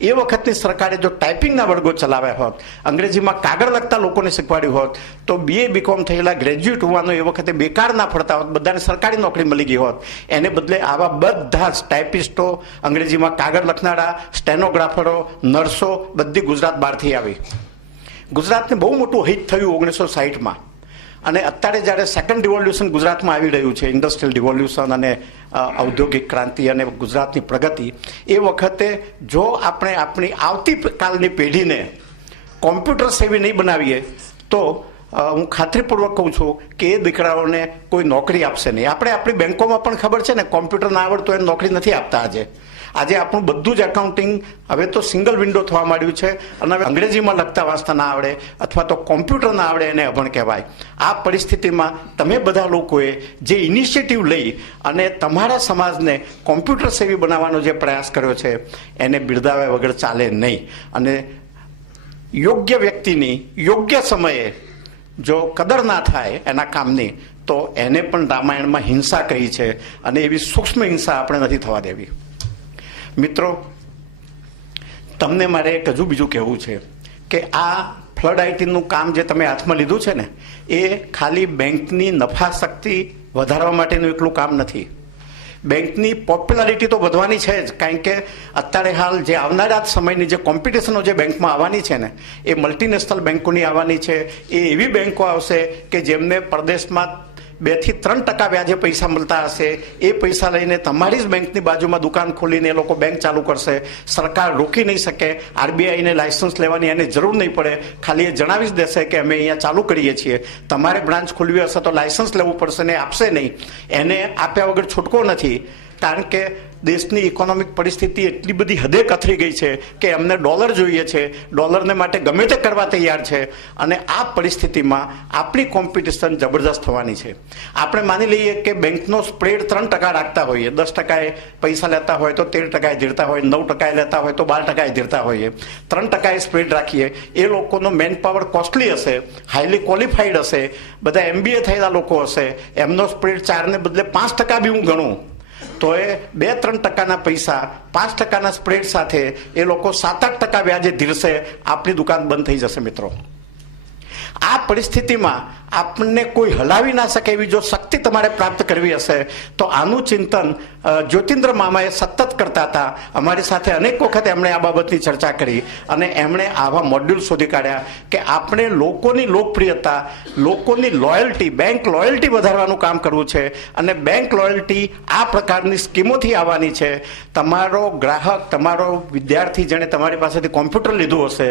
એ વખતની સરકારે જો ટાઈપિંગના વર્ગો ચલાવ્યા હોત, અંગ્રેજીમાં કાગળ લખતા લોકોને શીખવાડ્યું હોત, તો BA BCom થયેલા ગ્રેજ્યુએટ હોવાનો એ વખતે બેકાર ના ફરતા હોત, બધાને સરકારી નોકરી મળી ગઈ હોત. એને બદલે આવા બધા જ ટાઈપિસ્ટો, અંગ્રેજીમાં કાગળ લખનારા, સ્ટેનોગ્રાફરો, નર્સો બધી ગુજરાત બહારથી આવી. ગુજરાતને બહુ મોટું હિત થયું 1960માં. અને અત્યારે જ્યારે સેકન્ડ રિવોલ્યુશન ગુજરાતમાં આવી રહ્યું છે, ઇન્ડસ્ટ્રીયલ રિવોલ્યુશન અને ઔદ્યોગિક ક્રાંતિ અને ગુજરાતની પ્રગતિ, એ વખતે જો આપણે આપણી આવતીકાલની પેઢીને કોમ્પ્યુટર સેવી નહીં બનાવીએ તો હું ખાતરીપૂર્વક કહું છું કે એ દીકરાઓને કોઈ નોકરી આપશે નહીં. આપણે આપણી બેંકોમાં પણ ખબર છે ને, કોમ્પ્યુટર ના આવડતું એને નોકરી નથી આપતા. આજે આપણું બધું જ એકાઉન્ટિંગ હવે તો સિંગલ વિન્ડો થવા માંડ્યું છે, અને હવે અંગ્રેજીમાં લખતા વાંચતા ના આવડે અથવા તો કોમ્પ્યુટર ના આવડે એને અભણ કહેવાય. આ પરિસ્થિતિમાં તમે બધા લોકોએ જે ઇનિશિયેટિવ લઈ અને તમારા સમાજને કોમ્પ્યુટર સેવી બનાવવાનો જે પ્રયાસ કર્યો છે એને બિરદાવ્યા વગર ચાલે નહીં. અને યોગ્ય વ્યક્તિની યોગ્ય સમયે જો કદર ના થાય એના કામની, તો એને પણ રામાયણમાં હિંસા કહી છે, અને એવી સૂક્ષ્મ હિંસા આપણે નથી થવા દેવી. મિત્રો, તમને મારે એક હજુ બીજું કહેવું છે કે આ ફ્લડ આઈટીનું કામ જે તમે હાથમાં લીધું છે ને, એ ખાલી બેંકની નફા શક્તિ વધારવા માટેનું એકલું કામ નથી. બેંકની પોપ્યુલારિટી તો વધવાની છે જ, કારણ કે અત્યારે હાલ જે આવનારા સમયની જે કોમ્પિટિશનો જે બેંકમાં આવવાની છે ને, એ મલ્ટીનેશનલ બેંકોની આવવાની છે. એ એવી બેંકો આવશે કે જેમને પરદેશમાં 2 થી 3% વ્યાજે પૈસા મળતા હશે. એ પૈસા લઈને તમારી જ બેંકની બાજુમાં દુકાન ખોલીને એ લોકો બેંક ચાલુ કરશે. સરકાર રોકી નહીં શકે. RBIને લાયસન્સ લેવાની એને જરૂર નહીં પડે. ખાલી એ જણાવી જ દેશે કે અમે અહીંયા ચાલુ કરીએ છીએ. તમારે બ્રાન્ચ ખોલવી હશે તો લાયસન્સ લેવું પડશે ને આપશે નહીં. એને આપ્યા વગર છૂટકો નથી, કારણ કે દેશની ઇકોનોમિક પરિસ્થિતિ એટલી બધી હદે કથળી ગઈ છે કે એમને ડોલર જોઈએ છે. ડોલરને માટે ગમે તે કરવા તૈયાર છે. અને આ પરિસ્થિતિમાં આપણી કોમ્પિટિશન જબરદસ્ત થવાની છે. આપણે માની લઈએ કે બેંકનો સ્પ્રેડ 3% રાખતા હોઈએ, 10% પૈસા લેતા હોય તો 13% ધીરતા હોય, 9% લેતા હોય તો 12% ધીરતા હોઈએ, 3% સ્પ્રેડ રાખીએ. એ લોકોનો મેન પાવર કોસ્ટલી હશે, હાઈલી ક્વોલિફાઈડ હશે, બધા MBA થયેલા લોકો હશે. એમનો સ્પ્રેડ 4 ને બદલે 5% બી હું ગણું તો એ 2-3%ના પૈસા 5%ના સ્પ્રેડ સાથે એ લોકો 7-8% વ્યાજે ધીરશે. આપણી દુકાન બંધ થઈ જશે. મિત્રો, આ પરિસ્થિતિમાં આપણને કોઈ હલાવી ના શકે એવી જો શક્તિ તમારે પ્રાપ્ત કરવી હશે તો આનું ચિંતન જ્યોતિન્દ્ર મામાએ સતત કરતા હતા. અમારી સાથે અનેક વખત એમણે આ બાબતની ચર્ચા કરી અને એમણે આવા મોડ્યુલ શોધી કાઢ્યા કે આપણે લોકોની લોકપ્રિયતા, લોકોની લોયલ્ટી, બેંક લોયલ્ટી વધારવાનું કામ કરવું છે. અને બેંક લોયલ્ટી આ પ્રકારની સ્કીમોથી આવવાની છે. તમારો ગ્રાહક, તમારો વિદ્યાર્થી જેણે તમારી પાસેથી કોમ્પ્યુટર લીધું હશે,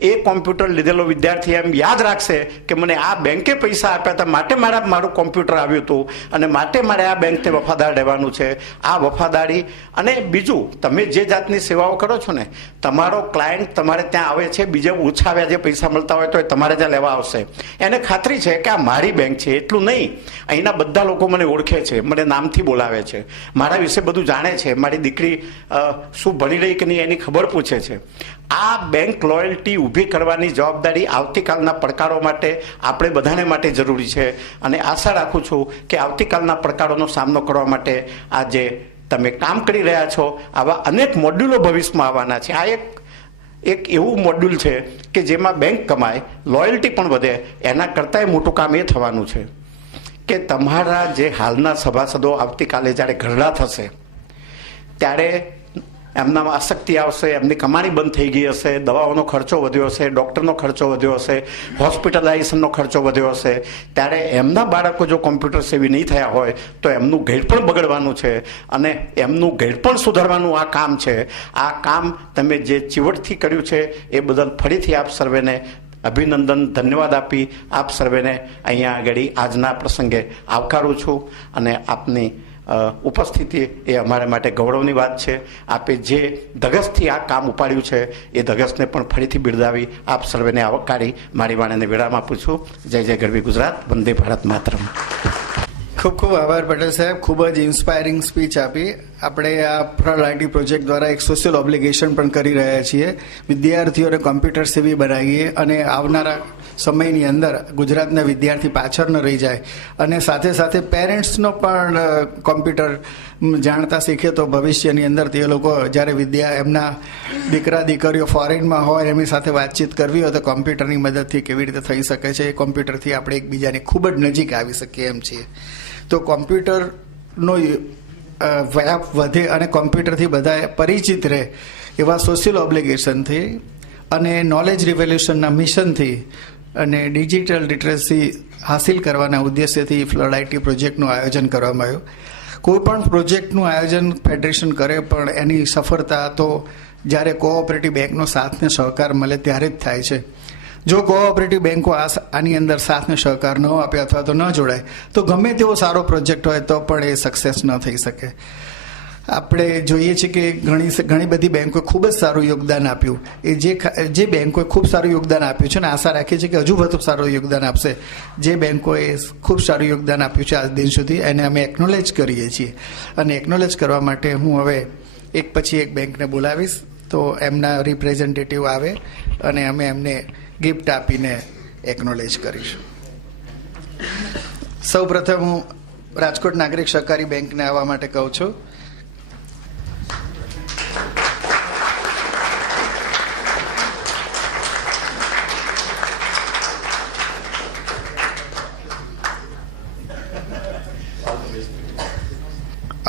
એ કોમ્પ્યુટર લીધેલો વિદ્યાર્થી એમ યાદ રાખશે કે મને આ બેંકે પૈસા આપ્યા હતા માટે મારું કોમ્પ્યુટર આવ્યું હતું અને માટે મારે આ બેંકને વફાદાર રહેવાનું છે. આ વફાદારી. અને બીજું, તમે જે જાતની સેવાઓ કરો છો ને, તમારો ક્લાયન્ટ તમારે ત્યાં આવે છે, બીજે ઓછા વ્યાજે પૈસા મળતા હોય તો એ તમારે ત્યાં લેવા આવશે. એને ખાતરી છે કે આ મારી બેંક છે. એટલું નહીં, અહીંના બધા લોકો મને ઓળખે છે, મને નામથી બોલાવે છે, મારા વિશે બધું જાણે છે, મારી દીકરી શું ભણી રહી કે નહીં એની ખબર પૂછે છે. આ બેંક લોયલ્ટી ઊભી કરવાની જવાબદારી આવતીકાલના પડકારો માટે આપણે બધાને માટે જરૂરી છે. અને આશા રાખું છું કે આવતીકાલના પડકારોનો સામનો કરવા માટે આ જે તમે કામ કરી રહ્યા છો, આવા અનેક મોડ્યુલો ભવિષ્યમાં આવવાના છે. આ એક એવું મોડ્યુલ છે કે જેમાં બેંક કમાય, લોયલ્ટી પણ વધે. એના કરતાંય મોટું કામ એ થવાનું છે કે તમારા જે હાલના સભાસદો આવતીકાલે જ્યારે ઘરડા થશે ત્યારે એમનામાં આસક્તિ આવશે, એમની કમાણી બંધ થઈ ગઈ હશે, દવાઓનો ખર્ચો વધ્યો હશે, ડૉક્ટરનો ખર્ચો વધ્યો હશે, હોસ્પિટલાઇઝેશનનો ખર્ચો વધ્યો હશે. ત્યારે એમના બાળકો જો કોમ્પ્યુટર સેવી નહીં થયા હોય તો એમનું ઘેરપણ બગડવાનું છે અને એમનું ઘેરપણ સુધારવાનું આ કામ છે. આ કામ તમે જે ચીવટથી કર્યું છે એ બદલ ફરીથી આપ સર્વેને અભિનંદન, ધન્યવાદ આપી આપ સર્વેને અહીંયા આગળ આજના પ્રસંગે આવકારું છું. અને આપની ઉપસ્થિતિ એ અમારા માટે ગૌરવની વાત છે. આપે જે ધગશથી આ કામ ઉપાડ્યું છે એ ધગશને પણ ફરીથી બિરદાવી આપ સર્વેને આવકારી મારી વાણીને વિરામ આપું છું. જય જય ગરવી ગુજરાત, વંદે ભારત માતરમ. ખૂબ ખૂબ આભાર પટેલ સાહેબ. ખૂબ જ ઇન્સ્પાયરિંગ સ્પીચ આપી. આપણે આ ફ્લડ આઈટી પ્રોજેક્ટ દ્વારા એક સોશિયલ ઓબ્લિગેશન પણ કરી રહ્યા છીએ. વિદ્યાર્થીઓને કોમ્પ્યુટર સેવી બનાવીએ અને આવનારા સમયની અંદર ગુજરાતના વિદ્યાર્થી પાછળ ન રહી જાય અને સાથે સાથે પેરેન્ટ્સનો પણ કોમ્પ્યુટર જાણતા શીખે તો ભવિષ્યની અંદર તે લોકો જ્યારે એમના દીકરા દીકરીઓ ફોરેનમાં હોય એમની સાથે વાતચીત કરવી હોય તો કોમ્પ્યુટરની મદદથી કેવી રીતે થઈ શકે છે. એ કોમ્પ્યુટરથી આપણે એકબીજાની ખૂબ જ નજીક આવી શકીએ એમ છીએ. તો કોમ્પ્યુટરનો વ્યાપ વધે અને કોમ્પ્યુટરથી બધા પરિચિત રહે એવા સોશિયલ ઓબ્લિગેશનથી અને નોલેજ રિવોલ્યુશનના મિશનથી અને ડિજિટલ લિટરસી હાસિલ કરવાના ઉદ્દેશ્યથી ફ્લડ આઈટી પ્રોજેક્ટનું આયોજન કરવામાં આવ્યું. કોઈ પણ પ્રોજેક્ટનું આયોજન ફેડરેશન કરે પણ એની સફળતા તો જ્યારે કોઓપરેટિવ બેંકનો સાથ ને સહકાર મળે ત્યારે જ થાય છે. જો કોઓપરેટિવ બેંકો આની અંદર સાથ ને સહકાર ન આપે અથવા તો ન જોડાય તો ગમે તેવો સારો પ્રોજેક્ટ હોય તો પણ એ સક્સેસ ન થઈ શકે. આપણે જોઈએ છીએ કે ઘણી બધી બેંકોએ ખૂબ જ સારું યોગદાન આપ્યું. એ જે બેંકોએ ખૂબ સારું યોગદાન આપ્યું છે અને આશા રાખીએ છીએ કે હજુ વધુ સારું યોગદાન આપશે. જે બેંકોએ ખૂબ સારું યોગદાન આપ્યું છે આજ દિન સુધી એને અમે એકનોલેજ કરીએ છીએ. અને એકનોલેજ કરવા માટે હું હવે એક પછી એક બેંકને બોલાવીશ તો એમના રિપ્રેઝેન્ટેટિવ આવે અને અમે એમને ગિફ્ટ આપીને એકનોલેજ કરીશું. સૌ પ્રથમ હું રાજકોટ નાગરિક સહકારી બેંકને આવવા માટે કહું છું.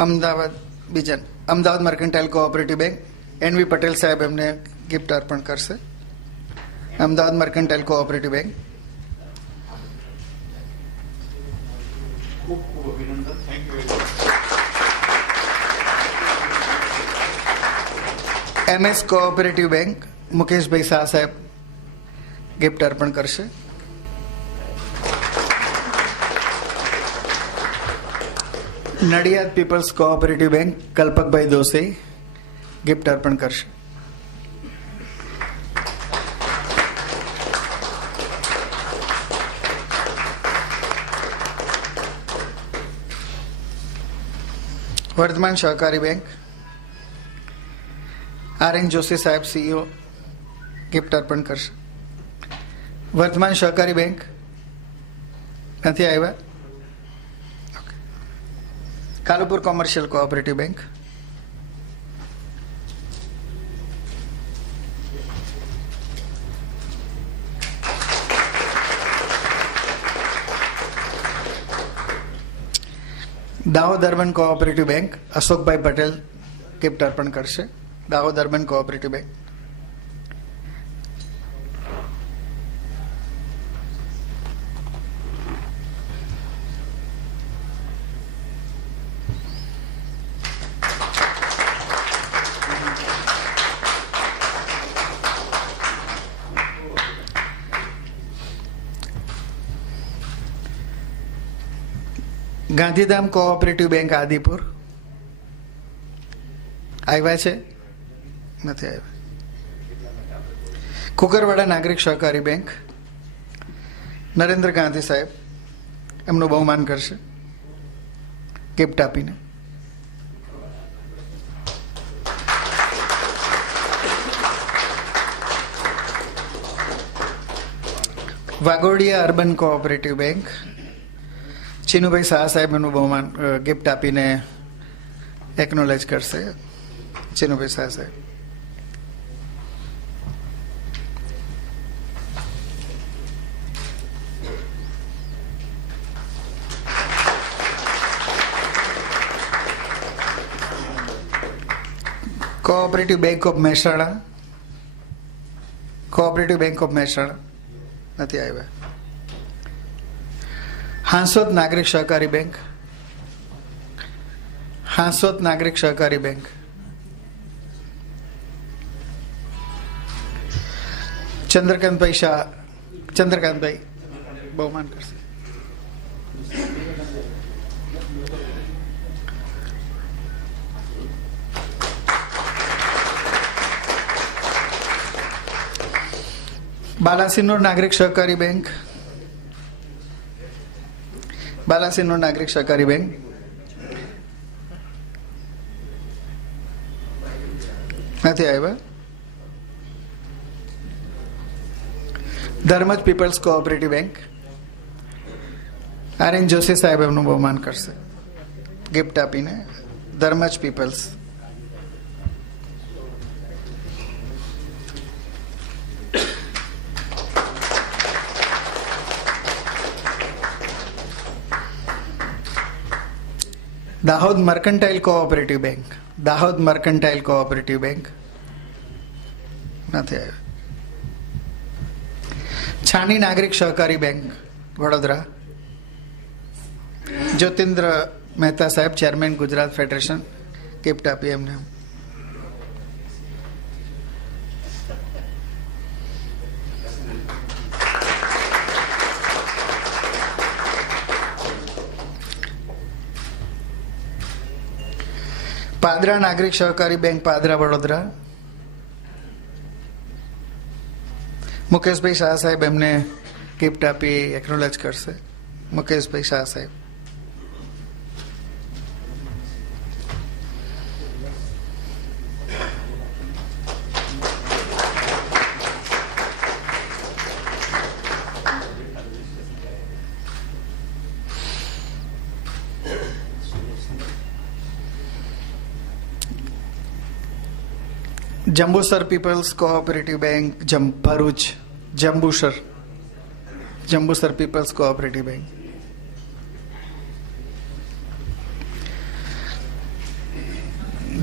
Ahmedabad mercantile cooperative bank NV Patel સાહેબ એમને ગિફ્ટ અર્પણ કરશે. Ahmedabad mercantile cooperative bank. MS cooperative bank મુકેશભાઈ શાહ સાહેબ ગિફ્ટ અર્પણ કરશે. નડિયાદ પીપલ્સ કોઓપરેટિવ બેંક કલ્પકભાઈ દોસઈ ગિફ્ટ અર્પણ કરશે. વર્ધમાન સહકારી બેંક RN જોશી સાહેબ CEO ગિફ્ટ અર્પણ કરશે. વર્ધમાન સહકારી બેંક નથી આવ્યા. Kalupur commercial cooperative bank. Dahod urban cooperative bank અશોકભાઈ પટેલ ગિફ્ટ અર્પણ કરશે. Dahod urban cooperative bank. Gandhidham cooperative bank Adipur આવ્યા છે? નથી આવ્યા. કુકરવાડા નાગરિક સહકારી બેંક નરેન્દ્ર ગાંધી સાહેબ એમનું બહુમાન કરશે ગિફ્ટ આપીને. Waghodia urban cooperative bank Chinubhai Shah સાહેબ એનું બહુમાન ગિફ્ટ આપીને એકનોલેજ કરશે. ચીનુભાઈ શાહ સાહેબ. Cooperative bank of Mehsana. Cooperative bank of Mehsana નથી આવ્યા. હાંસોદ નાગરિક સહકારી બેંક. હાંસોદ નાગરિક સહકારી બેંક. ચંદ્રકાંતભાઈ શાહ. ચંદ્રકાંતભાઈ બહુમાન કરશે. બાલાસિનોર નાગરિક સહકારી બેંક. બાલાસિનોર નાગરિક સહકારી બેંક, નથી આવ્યા. Dharmaj peoples cooperative bank, R N. Joshi સાહેબ એમનું બહુમાન કરશે ગિફ્ટ આપીને. Dharmaj peoples, Dahod mercantile cooperative bank, Dahod mercantile cooperative bank, નથી આવ્યું. છાની નાગરિક સહકારી બેંક વડોદરા, જ્યોતિન્દ્ર મહેતા સાહેબ ચેરમેન ગુજરાત ફેડરેશન, ગિફ્ટ આપી એમને. પાદરા નાગરિક સહકારી બેંક પાદરા વડોદરા, મુકેશભાઈ શાહ સાહેબ એમને ગિફ્ટ આપી એકનોલેજ કરશે. મુકેશભાઈ શાહ સાહેબ, Jambusar people's cooperative bank Bharuch, Jambusar people's cooperative bank.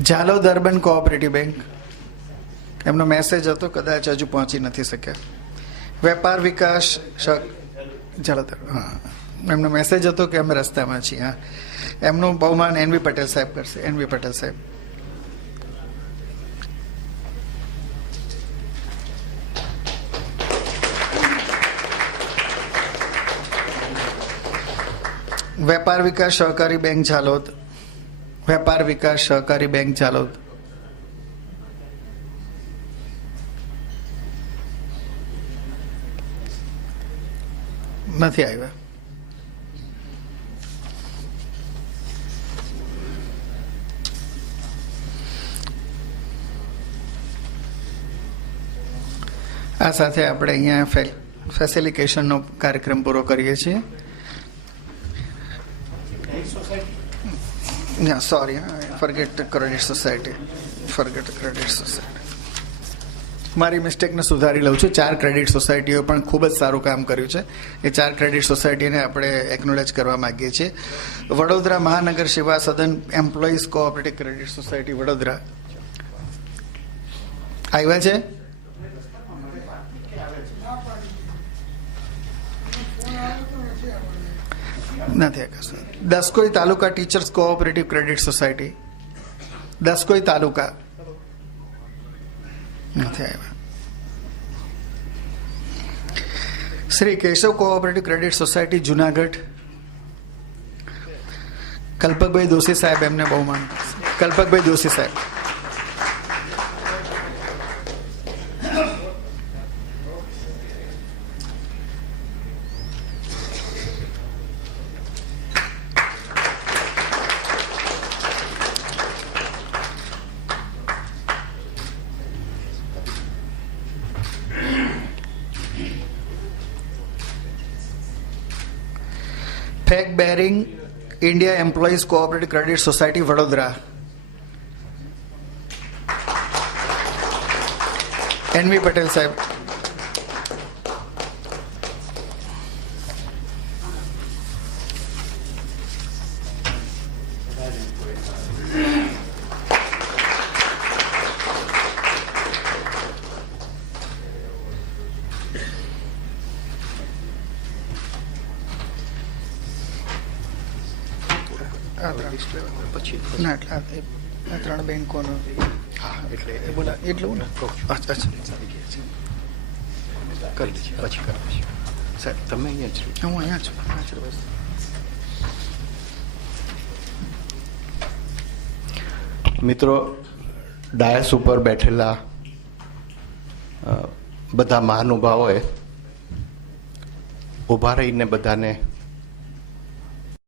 Zalod urban cooperative bank, એમનો મેસેજ હતો કદાચ હજુ પહોંચી નથી શક્યા. વેપાર વિકાસ ઝાલોદ, હા, એમનો મેસેજ હતો કે અમે રસ્તામાં છીએ. હા, એમનું બહુમાન એન.વી. પટેલ સાહેબ કરશે. એન.વી. પટેલ સાહેબ, વેપાર વિકાસ સહકારી બેંક ઝાલોદ, વેપાર વિકાસ સહકારી બેંક ઝાલોદ, નથી આવ્યા. આ સાથે આપણે અહીંયા ફેસિલિટેશનનો કાર્યક્રમ પૂરો કરીએ છીએ. સોરી, ફરગેટ ક્રેડિટ સોસાયટી, મારી મિસ્ટેકને સુધારી લઉં છું. 4 ક્રેડિટ સોસાયટીઓ પણ ખૂબ જ સારું કામ કર્યું છે. એ 4 ક્રેડિટ સોસાયટીને આપણે એકનોલેજ કરવા માંગીએ છીએ. Vadodara Mahanagar Seva Sadan employees cooperative credit society Vadodara આવ્યા છે. નથી. Daskroi taluka teachers cooperative credit society, Daskroi taluka, નથી આવ્યા. Shri Keshav cooperative credit society Junagadh, કલ્પકભાઈ દોશી સાહેબ એમને બહુમાન. કલ્પકભાઈ દોશી સાહેબ, FAG bearing India employees cooperative credit society Vadodara, N V. Patel સાહેબ, ના એટલે આ 3 બેંકોનો. હા, એટલે એ બોલા એટલું ને. અચ્છા, કરી દઈએ પછી કરી સાહેબ. તમે અહીંયા જ, હું અહીંયા છું. મિત્રો, ડાયસ ઉપર બેઠેલા બધા મહાનુભાવોએ ઊભા રહીને બધાને